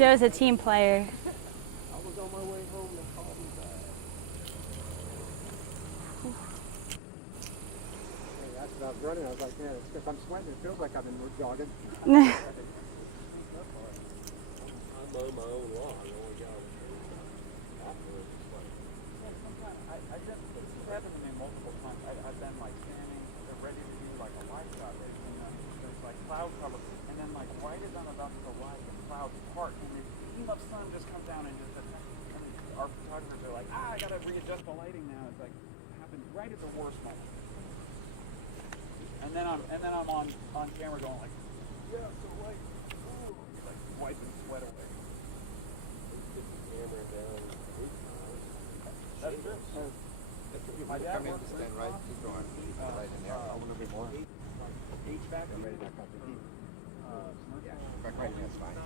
Joe's a team player. I was on my way home and called me back. Hey, that's what I was running. I was like, man, if I'm sweating, it feels like I've been jogging. I mow my own lawn. I only got afterwards. This has happened to me multiple times. I've been like standing, ready to do like a live shot, and there's like cloud cover, and then like right as I'm about to go live, the clouds part, and this beam of sun just comes down and just and our photographers are like, I gotta readjust the lighting now. It's like it happens right at the worst moment. And then I'm on camera going like, yeah, so like, ooh, like wiping sweat away. Camera down 8 times. That's true. My dad works for stand right. Keep going. Light in there. A little bit more. HVAC. I'm ready back up to heat. Yeah, back right in. That's fine.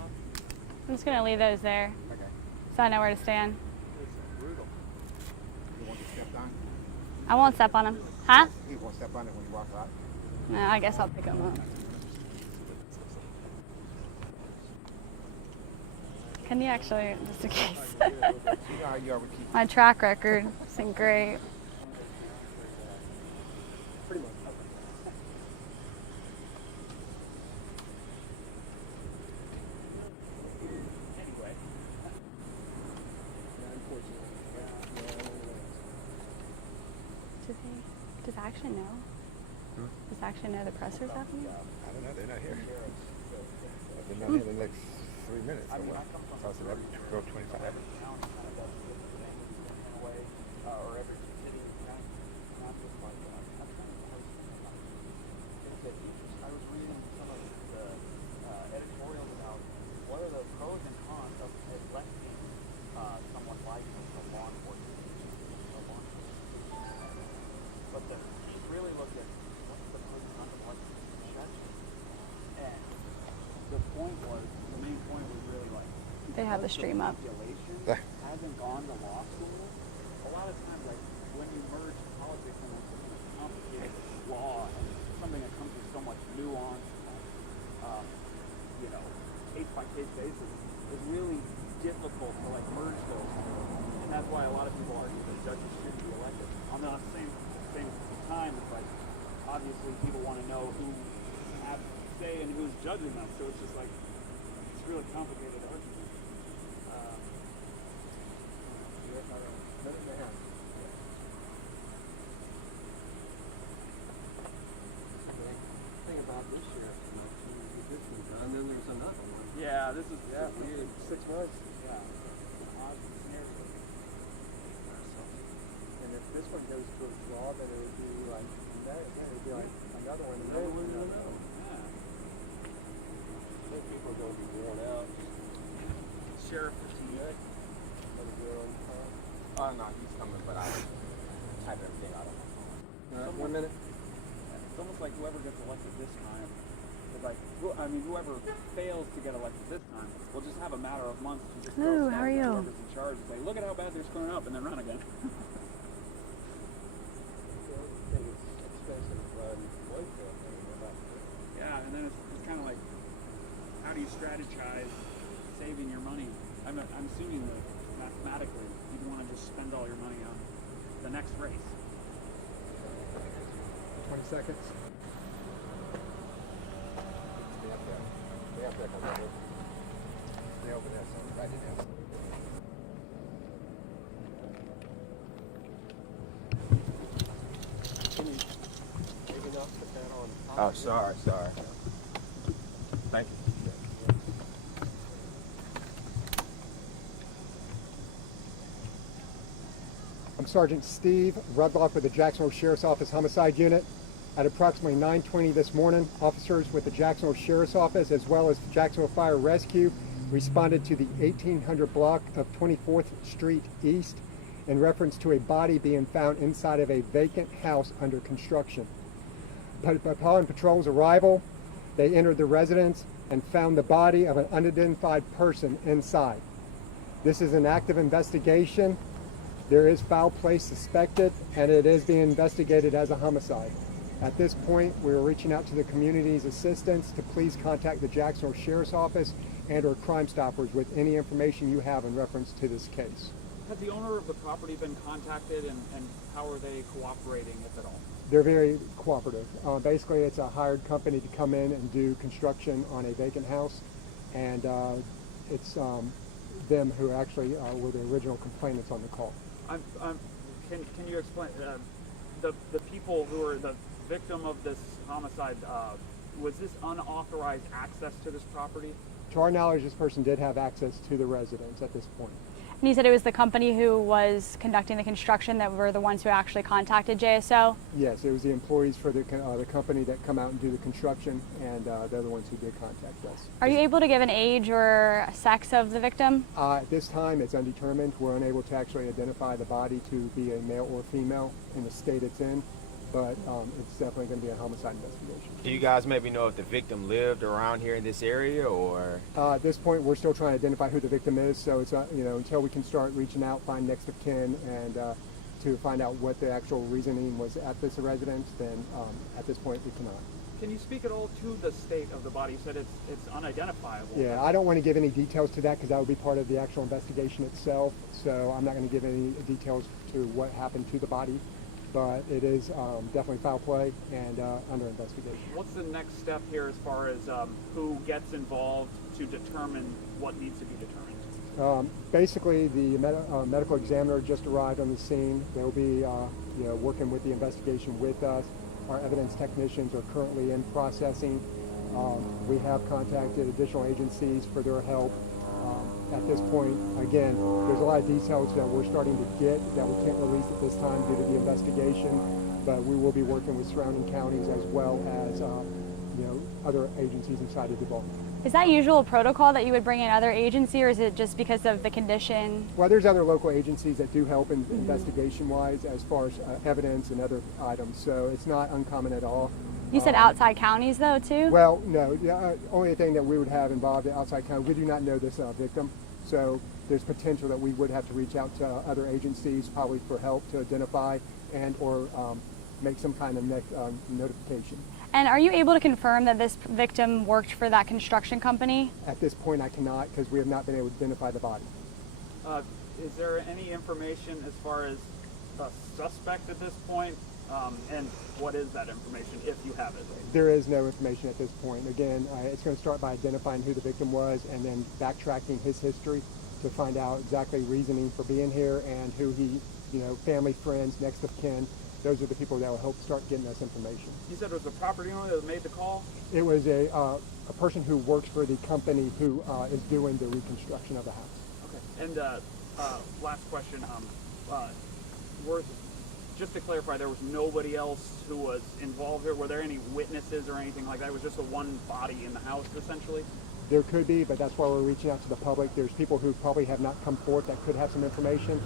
I'm just gonna leave those there Okay. so I know where to stand. It's brutal. You won't get stepped on? I won't step on them. Huh? He won't step on it when you walk out. No, I guess I'll pick them up. Can you actually, just in case? You know how you are with keep. My track record isn't great. Pretty much. Anyway. Does Action know? Does Action know the presser's happening? I don't know. They're not here. They're not here in the next 3 minutes. So what? So I said, every go 25. Or every city county, not just like that's kind of I was reading some of the editorials about what are the pros and cons of electing someone like a law enforcement. But the really look at what's the pros and cons of electing judges. And the main point was really like They have the stream up. Yeah. Hasn't gone to law school. A lot of times, like when you merge politics and something that's complicated law and something that comes with so much nuance, case by case basis, it's really difficult to like merge those. And that's why a lot of people argue that judges should be elected. On the same time, it's like obviously people want to know who has say and who's judging them. So it's just like it's a really complicated argument. Thing about this year, this one's done, then there's another one. Yeah, this is weird. 6 months. Yeah. Odd scenario. And if this one goes to a draw, then it would be like another one. Another one. Yeah. I think people are going to be worn out. Sheriff fatigue. Oh, no, he's coming, but I type everything out of him. 1 minute. It's almost like whoever gets elected this time is like, whoever fails to get elected this time will just have a matter of months to just Ooh, how are you? whoever's in charge and say, look at how bad they're screwing up, and then run again. Yeah, and then it's kind of like, how do you strategize saving your money? I'm assuming that mathematically you want to just spend all your money on the next race. 20 seconds. Stay up there. Stay over there, so right in there. Can you maybe not put that on top? Oh, sorry. Thank you. I'm Sergeant Steve Rudlaff with the Jacksonville Sheriff's Office Homicide Unit. At approximately 9:20 this morning, officers with the Jacksonville Sheriff's Office as well as the Jacksonville Fire Rescue responded to the 1800 block of 24th Street East in reference to a body being found inside of a vacant house under construction. But upon patrol's arrival, they entered the residence and found the body of an unidentified person inside. This is an active investigation. There is foul play suspected, and it is being investigated as a homicide. At this point, we are reaching out to the community's assistance to please contact the Jacksonville Sheriff's Office and or Crime Stoppers with any information you have in reference to this case. Has the owner of the property been contacted, and how are they cooperating, if at all? They're very cooperative. Basically, it's a hired company to come in and do construction on a vacant house, and it's them who actually were the original complainants on the call. Can you explain the people who are the victim of this homicide? Was this unauthorized access to this property? To our knowledge, this person did have access to the residence at this point. And you said it was the company who was conducting the construction that were the ones who actually contacted JSO? Yes, it was the employees for the company that come out and do the construction, and they're the ones who did contact us. Are you able to give an age or sex of the victim? At this time, it's undetermined. We're unable to actually identify the body to be a male or female in the state it's in, but it's definitely going to be a homicide investigation. Do you guys maybe know if the victim lived around here in this area, or? At this point, we're still trying to identify who the victim is, so it's until we can start reaching out, find next of kin, and to find out what the actual reasoning was at this residence, then at this point we cannot. Can you speak at all to the state of the body? You said it's unidentifiable. Yeah, I don't want to give any details to that because that would be part of the actual investigation itself, so I'm not going to give any details to what happened to the body. But it is definitely foul play and under investigation. What's the next step here as far as who gets involved to determine what needs to be determined? Basically, the medical examiner just arrived on the scene. They'll be working with the investigation with us. Our evidence technicians are currently in processing. We have contacted additional agencies for their help. At this point, again, there's a lot of details that we're starting to get that we can't release at this time due to the investigation, but we will be working with surrounding counties as well as other agencies inside of the development. Is that usual protocol that you would bring in other agency, or is it just because of the condition? Well, there's other local agencies that do help in investigation-wise as far as evidence and other items, so it's not uncommon at all. You said outside counties, though, too? Well, no. The only thing that we would have involved in outside county, we do not know this victim, so there's potential that we would have to reach out to other agencies probably for help to identify and or make some kind of notification. And are you able to confirm that this victim worked for that construction company? At this point, I cannot because we have not been able to identify the body. Is there any information as far as a suspect at this point? And what is that information, if you have it? There is no information at this point. Again, it's going to start by identifying who the victim was and then backtracking his history to find out exactly reasoning for being here and who he, family, friends, next of kin. Those are the people that will help start getting us information. You said it was a property owner that made the call? It was a person who works for the company who is doing the reconstruction of the house. Okay. And last question. Just to clarify, there was nobody else who was involved here? Were there any witnesses or anything like that? It was just a one body in the house, essentially? There could be, but that's why we're reaching out to the public. There's people who probably have not come forward that could have some information.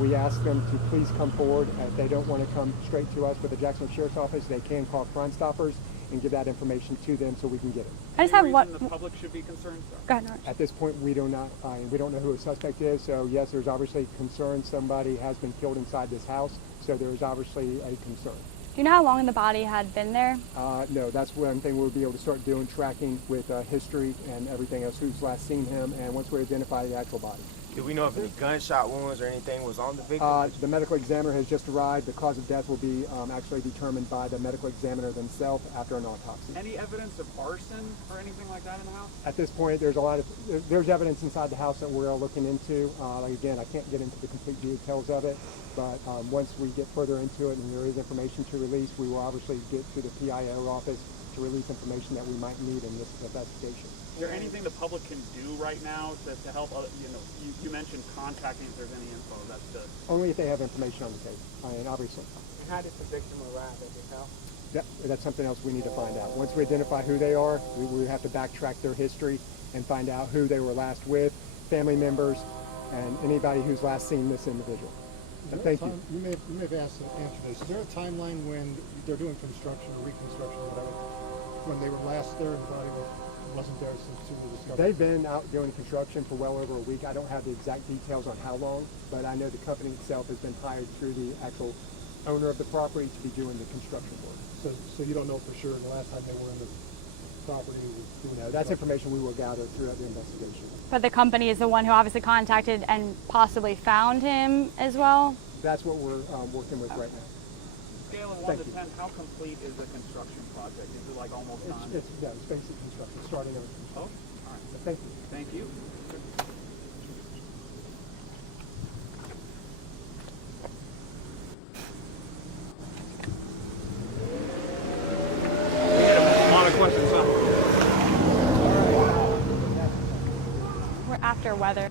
We ask them to please come forward. If they don't want to come straight to us with the Jacksonville Sheriff's Office, they can call Crime Stoppers and give that information to them so we can get it. I just have Any what. reason the public should be concerned? Go ahead, Norris. At this point, we don't know who a suspect is. So yes, there's obviously concern somebody has been killed inside this house. So there is obviously a concern. Do you know how long the body had been there? No, that's one thing we'll be able to start doing, tracking with history and everything else, who's last seen him, and once we identify the actual body. Do we know if any gunshot wounds or anything was on the victim? The medical examiner has just arrived. The cause of death will be actually determined by the medical examiner themselves after an autopsy. Any evidence of arson or anything like that in the house? At this point, there's evidence inside the house that we're looking into. Again, I can't get into the complete details of it, but once we get further into it and there is information to release, we will obviously get to the PIO office to release information that we might need in this investigation. Is there anything the public can do right now to help? You mentioned contacting if there's any info. That's the Only if they have information on the case. Obviously. How did the victim arrive at this house? That's something else we need to find out. Once we identify who they are, we have to backtrack their history and find out who they were last with, family members, and anybody who's last seen this individual. Thank you. You may have answered this. Is there a timeline when they're doing construction or reconstruction or whatever, when they were last there and the body wasn't there since the discovery? They've been out doing construction for well over a week. I don't have the exact details on how long, but I know the company itself has been hired through the actual owner of the property to be doing the construction work. So you don't know for sure the last time they were in the property was doing No, that's information we will gather throughout the investigation. But the company is the one who obviously contacted and possibly found him as well? That's what we're working with right now. Scale of 1 Thank to you. 10, how complete is the construction project? Is it like almost done? It's basic construction, starting over. Oh, all right. Thank you. Thank you. A lot of questions, huh? We're after weather.